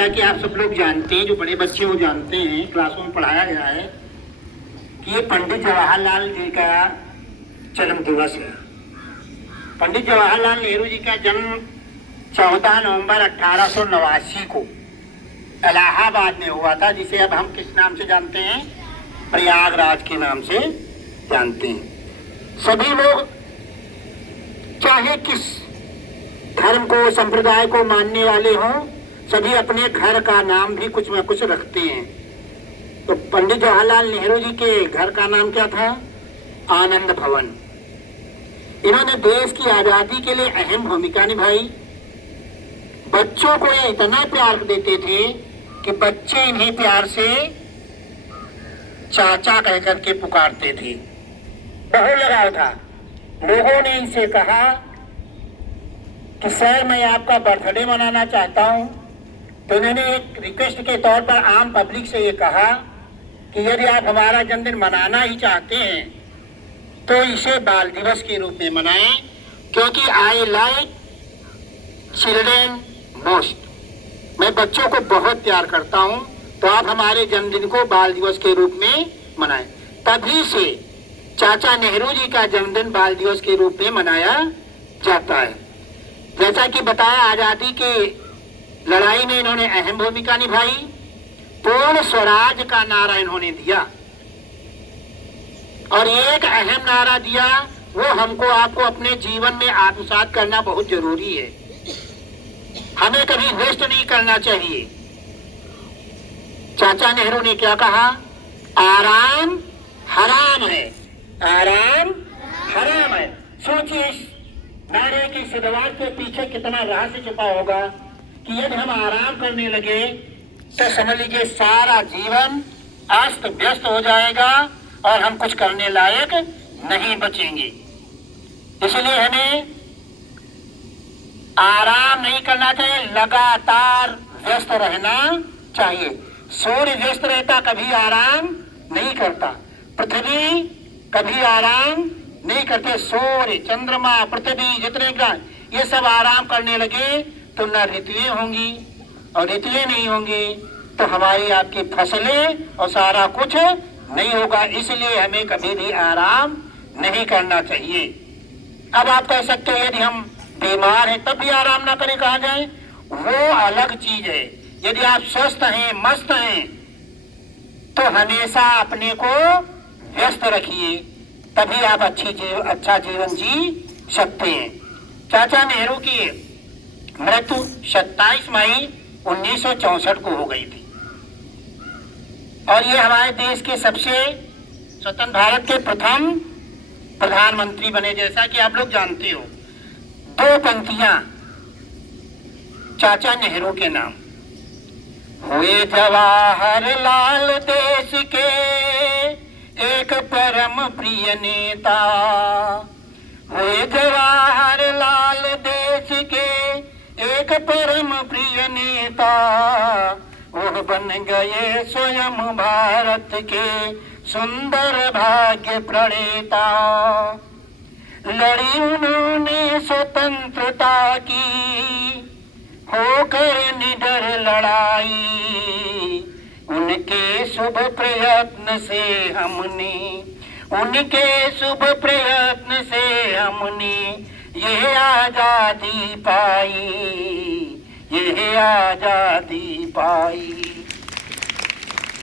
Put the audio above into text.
जैसा कि आप सब लोग जानते हैं, जो बड़े बच्चे वो जानते हैं, क्लासों में पढ़ाया गया है कि ये पंडित जवाहरलाल जी का जन्म दिवस है। पंडित जवाहरलाल नेहरू जी का जन्म 14 नवंबर 1889 को इलाहाबाद में हुआ था, जिसे अब हम किस नाम से जानते हैं? प्रयागराज के नाम से जानते हैं। सभी लोग चाहे किस धर्म को, संप्रदाय को मानने वाले हों, सभी अपने घर का नाम भी कुछ न कुछ रखते हैं। तो पंडित जवाहरलाल नेहरू जी के घर का नाम क्या था? आनंद भवन। इन्होंने देश की आजादी के लिए अहम भूमिका निभाई। बच्चों को ये इतना प्यार देते थे कि बच्चे इन्हें प्यार से चाचा कहकर के पुकारते थे। बहुत लगाव था। लोगों ने इनसे कहा कि सर, मैं आपका बर्थडे मनाना चाहता हूं। तो इन्होंने एक रिक्वेस्ट के तौर पर आम पब्लिक से ये कहा कि यदि आप हमारा जन्मदिन मनाना ही चाहते हैं तो इसे बाल दिवस के रूप में मनाएं, क्योंकि आई लाइक चिल्ड्रेन मोस्ट। मैं बच्चों को बहुत प्यार करता हूं, तो आप हमारे जन्मदिन को बाल दिवस के रूप में मनाएं। तभी से चाचा नेहरू जी का जन्मदिन बाल दिवस के रूप में मनाया जाता है। जैसा कि बताया, आजादी की लड़ाई में इन्होंने अहम भूमिका निभाई। पूर्ण स्वराज का नारा इन्होंने दिया और एक अहम नारा दिया, वो हमको आपको अपने जीवन में आत्मसात करना बहुत जरूरी है। हमें कभी वेस्ट नहीं करना चाहिए। चाचा नेहरू ने क्या कहा? आराम हराम है, आराम हराम है। सोचिए इस नारे की सिद्धवाद के पीछे कितना रहस्य छुपा होगा कि यदि हम आराम करने लगे तो समझ लीजिए सारा जीवन अस्त व्यस्त हो जाएगा और हम कुछ करने लायक नहीं बचेंगे। इसलिए हमें आराम नहीं करना चाहिए, लगातार व्यस्त रहना चाहिए। सूर्य व्यस्त रहता, कभी आराम नहीं करता। पृथ्वी कभी आराम नहीं करते। सूर्य, चंद्रमा, पृथ्वी, जितने ग्रह, ये सब आराम करने लगे तो न ऋतुएं होंगी, और ऋतुएं नहीं होंगी तो हमारी आपकी फसलें और सारा कुछ नहीं होगा। इसलिए हमें कभी भी आराम नहीं करना चाहिए। अब आप कह सकते हैं यदि हम बीमार हैं तब भी आराम ना करें, कहा जाए, वो अलग चीज है। यदि आप स्वस्थ हैं, मस्त हैं, तो हमेशा अपने को व्यस्त रखिए, तभी आप अच्छा जीवन जी सकते हैं। चाचा नेहरू की मृत्यु 27 मई 1964 को हो गई थी और ये हमारे देश के सबसे स्वतंत्र भारत के प्रथम प्रधानमंत्री बने। जैसा कि आप लोग जानते हो, 2 पंक्तियां चाचा नेहरू के नाम। हुए जवाहरलाल देश के एक परम प्रिय नेता, हुए जवाहरलाल देश के एक परम प्रिय नेता, वह बन गए स्वयं भारत के सुंदर भाग्य प्रणेता। लड़ी उन्होंने स्वतंत्रता की, होकर निडर लड़ाई, उनके शुभ प्रयत्न से हमने, उनके शुभ प्रयत्न से हमने ये आजादी पाई, ये आजादी पाई।